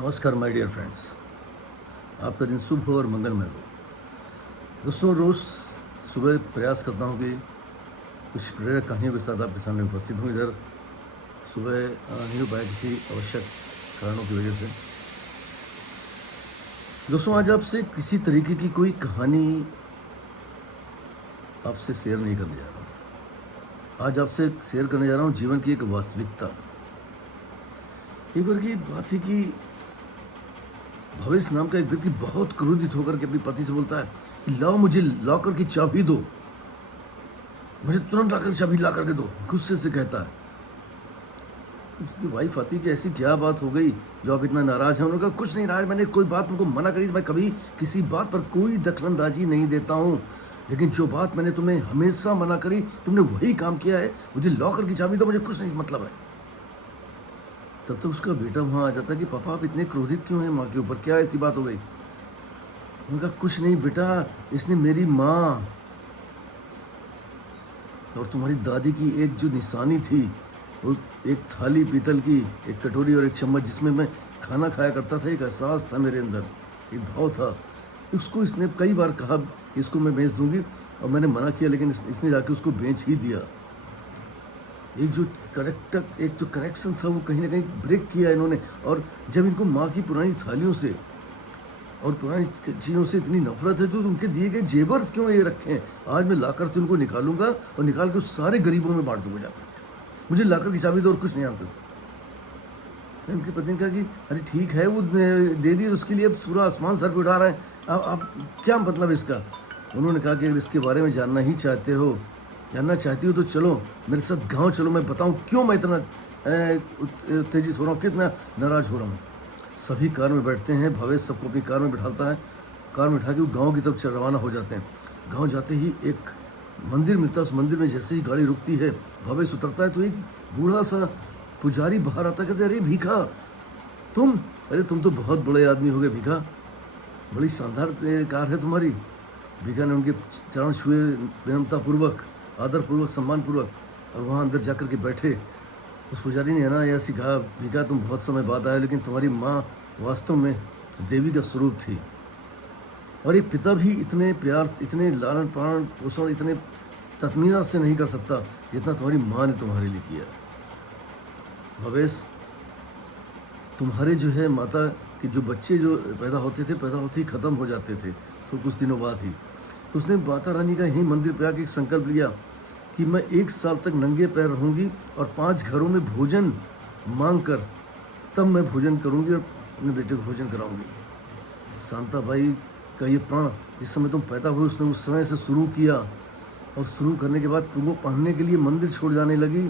नमस्कार my dear friends. आपका दिन शुभ हो और मंगलमय हो। दोस्तों, रोज़ सुबह प्रयास करता हूँ कि कुछ प्रेरक कहानियों के साथ आपके सामने उपस्थित हूँ। इधर सुबह नहीं हो पाया किसी आवश्यक कारणों की वजह से। दोस्तों, आज आपसे किसी तरीके की कोई कहानी आपसे शेयर नहीं करने जा रहा हूँ। आज आपसे शेयर करने जा रहा हूँ जीवन की एक वास्तविकता। एक बार की बात है कि भवेश नाम का एक व्यक्ति बहुत क्रोधित होकर के अपनी पति से बोलता है कि लाओ, मुझे लॉकर की चाबी दो, मुझे तुरंत लाकर चाबी ला करके दो। गुस्से से कहता है। उसकी वाइफ आती है कि ऐसी क्या बात हो गई जो आप इतना नाराज हैं। उन्होंने कहा कुछ नहीं नाराज, मैंने कोई बात तुमको मना करी, मैं कभी किसी बात पर कोई दखलंदाजी नहीं देता हूँ, लेकिन जो बात मैंने तुम्हें हमेशा मना करी तुमने वही काम किया है। मुझे लॉकर की चाबी दो, मुझे कुछ नहीं मतलब है। तब तक उसका बेटा वहाँ आ जाता है कि पापा आप इतने क्रोधित क्यों हैं माँ के ऊपर, क्या ऐसी बात हो गई। उनका कुछ नहीं बेटा, इसने मेरी माँ और तुम्हारी दादी की एक जो निशानी थी, वो एक थाली पीतल की, एक कटोरी और एक चम्मच जिसमें मैं खाना खाया करता था, एक एहसास था मेरे अंदर, एक भाव था। उसको इसने कई बार कहा कि इसको मैं बेच दूंगी और मैंने मना किया, लेकिन इसने जाके उसको बेच ही दिया। एक जो एक जो कनेक्शन था वो कहीं ना कहीं ब्रेक किया इन्होंने। और जब इनको माँ की पुरानी थालियों से और पुरानी चीज़ों से इतनी नफरत है तो उनके दिए गए जेवर क्यों ये रखे हैं। आज मैं लाकर से उनको निकालूंगा और निकाल के उस सारे गरीबों में बांट दूंगा जाकर। मुझे लाकर की चाबी दो और कुछ नहीं आपको। फिर उनकी पत्नी ने कहा कि अरे ठीक है, वो दे दी, उसके लिए अब पूरा आसमान सर पे उठा रहे हैं, अब आप क्या मतलब इसका। उन्होंने कहा कि अगर इसके बारे में जानना चाहती हो तो चलो मेरे साथ गांव चलो, मैं बताऊं क्यों मैं इतना उत्तेजित हो रहा हूँ, कितना नाराज हो रहा हूँ। सभी कार में बैठते हैं, भवेश सबको अपनी कार में बिठाता है। कार में बिठा के वो गाँव की तरफ रवाना हो जाते हैं। गाँव जाते ही एक मंदिर मिलता है। उस मंदिर में जैसे ही गाड़ी रुकती है, भवेश उतरता है तो एक बूढ़ा सा पुजारी बाहर आता है। कहते अरे भीखा, अरे तुम तो बहुत बड़े आदमी हो गए भीखा, बड़ी शानदार कार है तुम्हारी। भीखा ने उनके चरण छुए विनम्रतापूर्वक, आदरपूर्वक, सम्मानपूर्वक, और वहाँ अंदर जाकर के बैठे। उस पुजारी ने ना ऐसी कहा, भीखा तुम बहुत समय बाद आए, लेकिन तुम्हारी माँ वास्तव में देवी का स्वरूप थी, और एक पिता भी इतने प्यार, इतने लालन पालन पोषण, इतने तत्मीना से नहीं कर सकता जितना तुम्हारी माँ ने तुम्हारे लिए किया। भवेश, तुम्हारे जो है माता के जो बच्चे जो पैदा होते ही ख़त्म हो जाते थे, तो कुछ दिनों बाद ही तो उसने माता रानी का यही मंदिर पे आके एक संकल्प लिया कि मैं 1 साल तक नंगे पैर रहूँगी और 5 घरों में भोजन मांग कर तब मैं भोजन करूँगी और अपने बेटे को भोजन कराऊँगी। शांताबाई का ये प्रण जिस समय तुम पैदा हुए उसने उस समय से शुरू किया, और शुरू करने के बाद तुमको पढ़ने के लिए मंदिर छोड़ जाने लगी,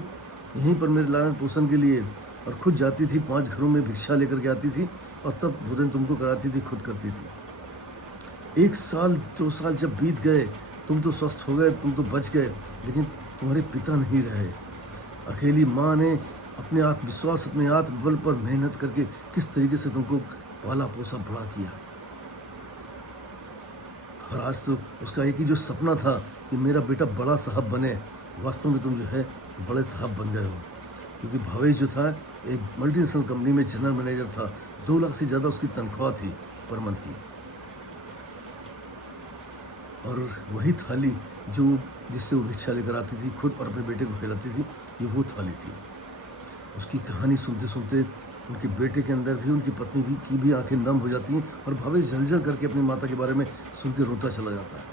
यहीं पर मेरे लालन पोषण के लिए, और खुद जाती थी 5 घरों में भिक्षा लेकर के आती थी और तब भोजन तुमको कराती थी, खुद करती थी। 1 साल 2 साल जब बीत गए, तुम तो स्वस्थ हो गए, तुम तो बच गए, लेकिन तुम्हारे पिता नहीं रहे। अकेली माँ ने अपने आत्मविश्वास, अपने आत्मबल पर मेहनत करके किस तरीके से तुमको पाला पोसा बड़ा किया। और आज तो उसका एक ही जो सपना था कि मेरा बेटा बड़ा साहब बने, वास्तव में तुम जो है बड़े साहब बन गए हो। क्योंकि भवेश जो था एक मल्टीनेशनल कंपनी में जनरल मैनेजर था, 2 लाख से ज़्यादा उसकी तनख्वाह थी पर मंथ की। और वही थाली जिससे वो भिक्षा लेकर आती थी खुद और अपने बेटे को खिलाती थी, ये वो थाली थी। उसकी कहानी सुनते सुनते उनके बेटे के अंदर भी, उनकी पत्नी भी की भी आंखें नम हो जाती हैं, और भवेश झलझल करके अपनी माता के बारे में सुन के रोता चला जाता है।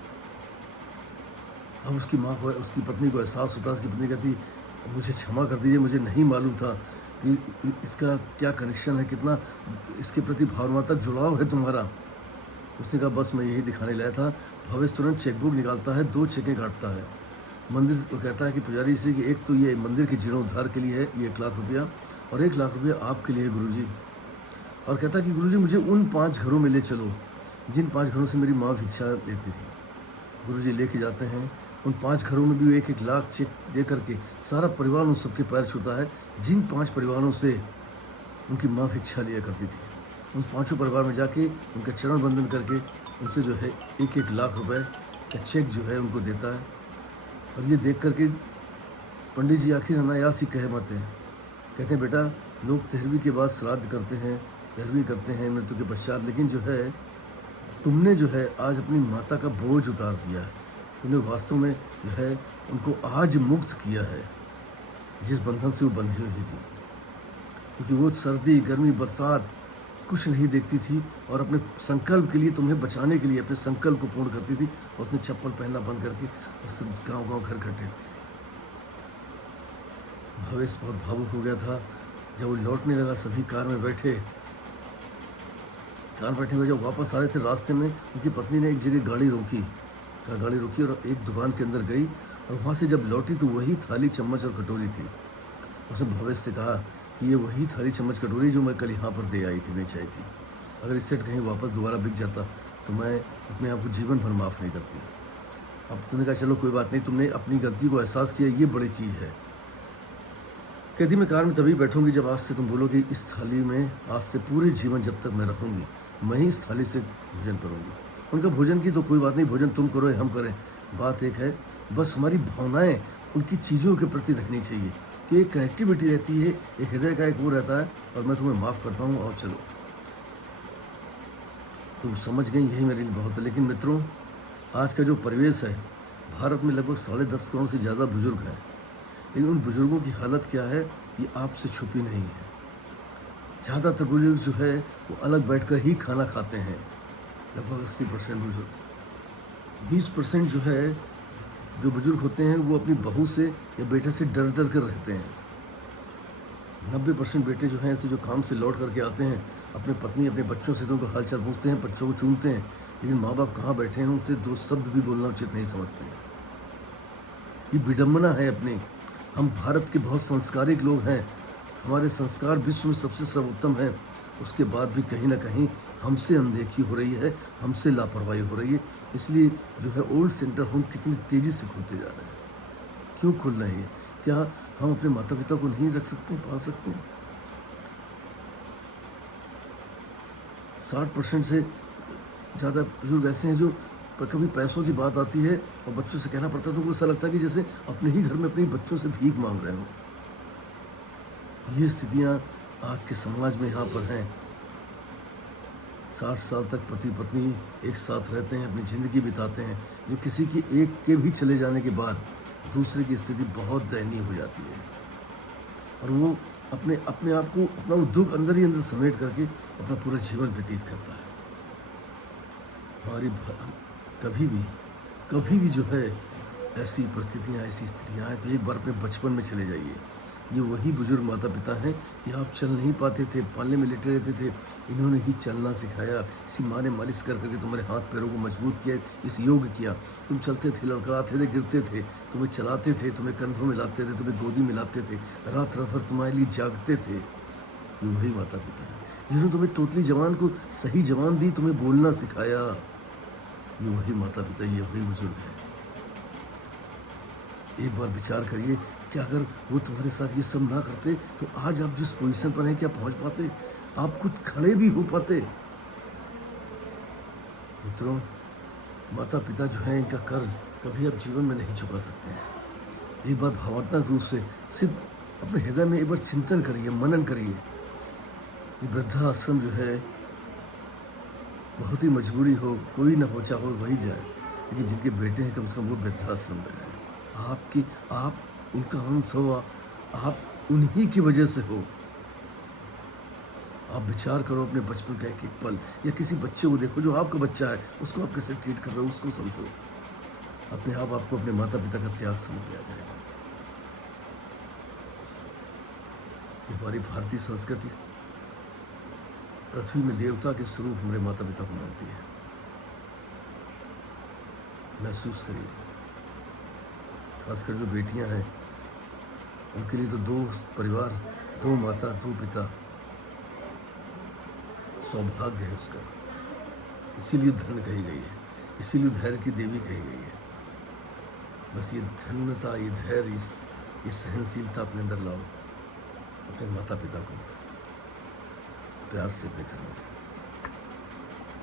अब उसकी माँ को, उसकी पत्नी को एहसास होता है। उसकी पत्नी कहती मुझे क्षमा कर दीजिए, मुझे नहीं मालूम था कि इसका क्या कनेक्शन है, कितना इसके प्रति भावनात्मक जुड़ाव है तुम्हारा। उसने कहा बस मैं यही दिखाने लाया था। भवेश तुरंत चेकबुक निकालता है, 2 चेकें काटता है। मंदिर को कहता है कि पुजारी से कि एक तो ये मंदिर के जीर्णोद्धार के लिए है, ये 1 लाख रुपया, और 1 लाख रुपया आपके लिए गुरुजी। और कहता है कि गुरुजी मुझे उन 5 घरों में ले चलो जिन 5 घरों से मेरी माँ भिक्षा लेती थी। गुरुजी लेके जाते हैं। उन 5 घरों में भी 1-1 लाख चेक दे करके सारा परिवार उन सबके पैर छूता है जिन 5 परिवारों से उनकी माँ भिक्षा लिया करती थी। उन 5 परिवार में जाके उनका चरण बंदन करके उनसे जो है 1-1 लाख रुपए का चेक जो है उनको देता है। और ये देख करके पंडित जी आखिर अनायास ही कहे मत हैं, कहते हैं बेटा लोग 13वीं के बाद श्राद्ध करते हैं, पैरवी करते हैं मृत्यु के पश्चात, लेकिन जो है तुमने जो है आज अपनी माता का बोझ उतार दिया है। तुमने वास्तव में जो है उनको आज मुक्त किया है जिस बंधन से वो बंधी हुई थी, क्योंकि वो सर्दी गर्मी बरसात कुछ नहीं देखती थी और अपने संकल्प के लिए, तुम्हें बचाने के लिए अपने संकल्प को पूर्ण करती थी। और उसने चप्पल पहनना बंद करके और सब गाँव घर घर टेकती थी। भवेश बहुत भावुक हो गया था जब वो लौटने लगा। सभी कार में बैठे हुए जब वापस आ रहे थे, रास्ते में उनकी पत्नी ने एक जगह गाड़ी रोकी और एक दुकान के अंदर गई और वहाँ से जब लौटी तो वही थाली चम्मच और कटोरी थी। उसने भवेश से कहा कि ये वही थाली चम्मच कटोरी जो मैं कल यहाँ पर दे आई थी, बेच आई थी। अगर इस सेट कहीं वापस दोबारा बिक जाता तो मैं अपने आप को जीवन भर माफ़ नहीं करती। अब तुमने कहा चलो कोई बात नहीं, तुमने अपनी गलती को एहसास किया, ये बड़ी चीज़ है। कहती मैं कार में तभी बैठूंगी जब आज से तुम बोलोगी इस थाली में आज से पूरे जीवन जब तक मैं रहूँगी मैं ही इस थाली से भोजन करूँगी। उनका भोजन की तो कोई बात नहीं, भोजन तुम करो या हम करें, बात एक है, बस हमारी भावनाएं उनकी चीज़ों के प्रति रखनी चाहिए कि एक कनेक्टिविटी रहती है, एक हृदय का एक वो रहता है और मैं तुम्हें माफ़ करता हूँ और चलो। तुम समझ गई, यही मेरे लिए बहुत है। लेकिन मित्रों, आज का जो परिवेश है, भारत में लगभग 10.5 करोड़ से ज़्यादा बुजुर्ग हैं, लेकिन उन बुजुर्गों की हालत क्या है ये आपसे छुपी नहीं है। ज़्यादातर बुजुर्ग जो है वो अलग बैठकर ही खाना खाते हैं, लगभग 80% बुजुर्ग। 20% जो है जो बुजुर्ग होते हैं वो अपनी बहू से या बेटे से डर कर रहते हैं। 90% बेटे जो हैं ऐसे जो काम से लौट करके आते हैं, अपने पत्नी अपने बच्चों से तो उनका हालचाल पूछते हैं, बच्चों को चूमते हैं, लेकिन माँ बाप कहाँ बैठे हैं उनसे 2 शब्द भी बोलना उचित नहीं समझते हैं। ये विडम्बना है अपनी। हम भारत के बहुत संस्कारिक लोग हैं, हमारे संस्कार विश्व में सबसे सर्वोत्तम है, उसके बाद भी कहीं ना कहीं हमसे अनदेखी हो रही है, हमसे लापरवाही हो रही है। इसलिए जो है ओल्ड सेंटर होम कितनी तेज़ी से खुलते जा रहे हैं। क्यों खुल रहे हैं? क्या हम अपने माता पिता को नहीं रख सकते, पाल सकते हैं? 60% से ज़्यादा बुजुर्ग ऐसे हैं जो पर कभी पैसों की बात आती है और बच्चों से कहना पड़ता है तो उनको ऐसा लगता है कि जैसे अपने ही घर में अपने बच्चों से भीख मांग रहे हों। ये स्थितियाँ आज के समाज में यहाँ पर हैं। 60 साल तक पति पत्नी एक साथ रहते हैं, अपनी ज़िंदगी बिताते हैं, जो किसी की एक के भी चले जाने के बाद दूसरे की स्थिति बहुत दयनीय हो जाती है और वो अपने आप को अपना वो दुख अंदर ही अंदर समेट करके अपना पूरा जीवन व्यतीत करता है। हमारी कभी भी जो है ऐसी परिस्थितियाँ, ऐसी स्थितियाँ आए तो एक बार अपने बचपन में चले जाइए। ये वही बुजुर्ग माता पिता हैं कि आप चल नहीं पाते थे, पालने में लेटे रहते थे, इन्होंने ही चलना सिखाया। इसी माँ ने मालिश कर करके तुम्हारे हाथ पैरों को मजबूत किया, इस योग किया। तुम चलते थे, लड़खड़ाते थे, गिरते थे, तुम्हें चलाते थे, तुम्हें कंधों में लाते थे, तुम्हें गोदी में लाते थे, रात भर तुम्हारे लिए जागते थे। ये वही माता पिता हैं जिन्होंने तुम्हें तोतली जवान को सही जवान दी, तुम्हें बोलना सिखाया। ये वही माता पिता, ये वही बुजुर्ग है। एक बार विचार करिए कि अगर वो तुम्हारे साथ ये सब ना करते तो आज आप जिस पोजीशन पर हैं क्या पहुंच पाते? आप खुद खड़े भी हो पाते? मित्रों, माता पिता जो हैं इनका कर्ज कभी आप जीवन में नहीं चुका सकते हैं। एक बार भावनात्मक रूप से सिर्फ अपने हृदय में एक बार चिंतन करिए, मनन करिए। ये वृद्धाश्रम जो है बहुत ही मजबूरी हो, कोई ना हो चाहो वही जाए, लेकिन जिनके बेटे हैं कम से कम वो वृद्धाश्रम में जाए। आप उनका अंश हो, आप उन्हीं की वजह से हो। आप विचार करो अपने बचपन का एक पल, या किसी बच्चे को देखो जो आपका बच्चा है, उसको आप कैसे ट्रीट कर रहे हो, उसको समझो। अपने आप आपको अपने माता पिता का त्याग समझ में आ जाएगा। हमारी भारतीय संस्कृति पृथ्वी में देवता के स्वरूप हमारे माता पिता को मानती है। महसूस करिए, खासकर जो बेटियां हैं उनके लिए तो 2 परिवार, 2 माता, 2 पिता सौभाग्य है उसका। इसीलिए धन कही गई है, इसीलिए धैर्य की देवी कही गई है। बस ये धन्यता, ये धैर्य, ये सहनशीलता अपने अंदर लाओ, अपने माता पिता को प्यार से प्रेम करो।